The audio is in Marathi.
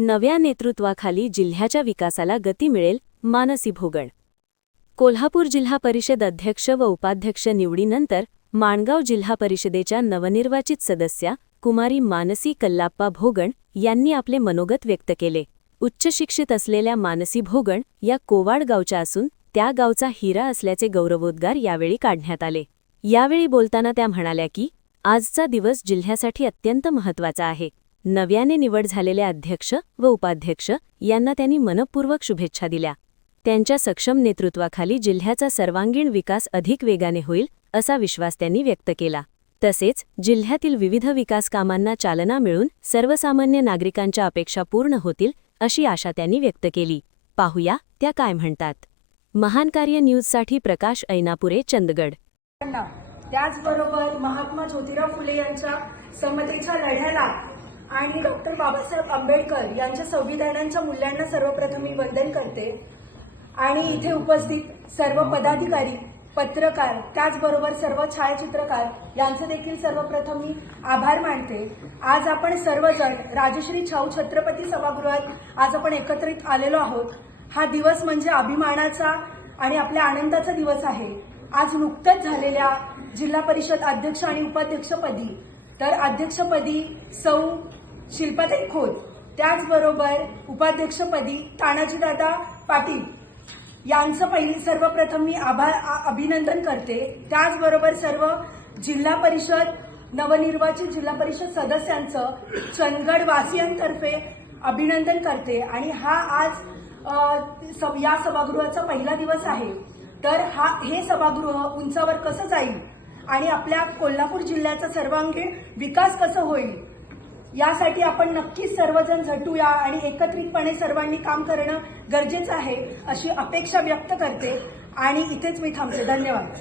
नव्या नेतृत्वाखाली जिल्ह्याच्या विकासाला गती मिळेल, मानसी भोगण. कोल्हापूर जिल्हा परिषद अध्यक्ष व उपाध्यक्ष निवडीनंतर माणगाव जिल्हा परिषदेच्या नवनिर्वाचित सदस्या कुमारी मानसी कल्लाप्पा भोगण यांनी आपले मनोगत व्यक्त केले. उच्च शिक्षित असलेल्या मानसी भोगण या कोवाड गावच्या असून त्या गावचा हिरा असल्याचे गौरवोद्गार यावेळी काढण्यात आले. यावेळी बोलताना त्या म्हणाल्या की आजचा दिवस जिल्ह्यासाठी अत्यंत महत्त्वाचा आहे. नव्याने निवड झालेल्या अध्यक्ष व उपाध्यक्ष यांना त्यांनी मनपूर्वक शुभेच्छा दिल्या. त्यांच्या सक्षम नेतृत्वाखाली जिल्ह्याचा सर्वांगीण विकास अधिक वेगाने होईल असा विश्वास त्यांनी व्यक्त केला. तसेच जिल्ह्यातील विविध विकास कामांना चालना मिळून सर्वसामान्य नागरिकांच्या अपेक्षा पूर्ण होतील अशी आशा त्यांनी व्यक्त केली. पाहूया त्या काय म्हणतात. महान कार्य न्यूजसाठी प्रकाश ऐनापुरे, चंदगड. त्याचबरोबर महात्मा ज्योतिराव फुले यांच्या समतेच्या लढ्याला आणि डॉक्टर बाबासाहेब आंबेडकर यांच्या संविधानांच्या मूल्यांना सर्वप्रथम मी वंदन करते आणि इथे उपस्थित सर्व पदाधिकारी, पत्रकार, त्याचबरोबर सर्व छायाचित्रकार यांचे देखील सर्वप्रथम मी आभार मानते. आज आपण सर्वजण राजश्री छाऊ छत्रपती सभागृहात आज आपण एकत्रित आलेलो आहोत. हा दिवस म्हणजे अभिमानाचा आणि आपल्या आनंदाचा दिवस आहे. आज नुकतंच झालेल्या जिल्हा परिषद अध्यक्ष आणि उपाध्यक्षपदी तर अध्यक्षपदी सौ शिल्पाताई खोत, त्याचबरोबर उपाध्यक्षपदी तानाजीदादा पाटील यांचं सर्वप्रथम मी अभिनंदन करते. त्याचबरोबर सर्व जिल्हा परिषद नवनिर्वाचित जिल्हा परिषद सदस्यांचं चंदगड वासियांतर्फे अभिनंदन करते. आणि हा आज या सभागृहाचा पहिला दिवस आहे. तर हे सभागृह उंचावर कसं जाईल आणि आपल्या कोल्हापूर जिल्ह्याचा सर्वांगीण विकास कसं होईल यासाठी आपण नक्कीच सर्वजण झटूया आणि एकत्रितपणे सर्वांनी काम करणं गरजेचं आहे अशी अपेक्षा व्यक्त करते आणि इथेच मी थांबते. धन्यवाद.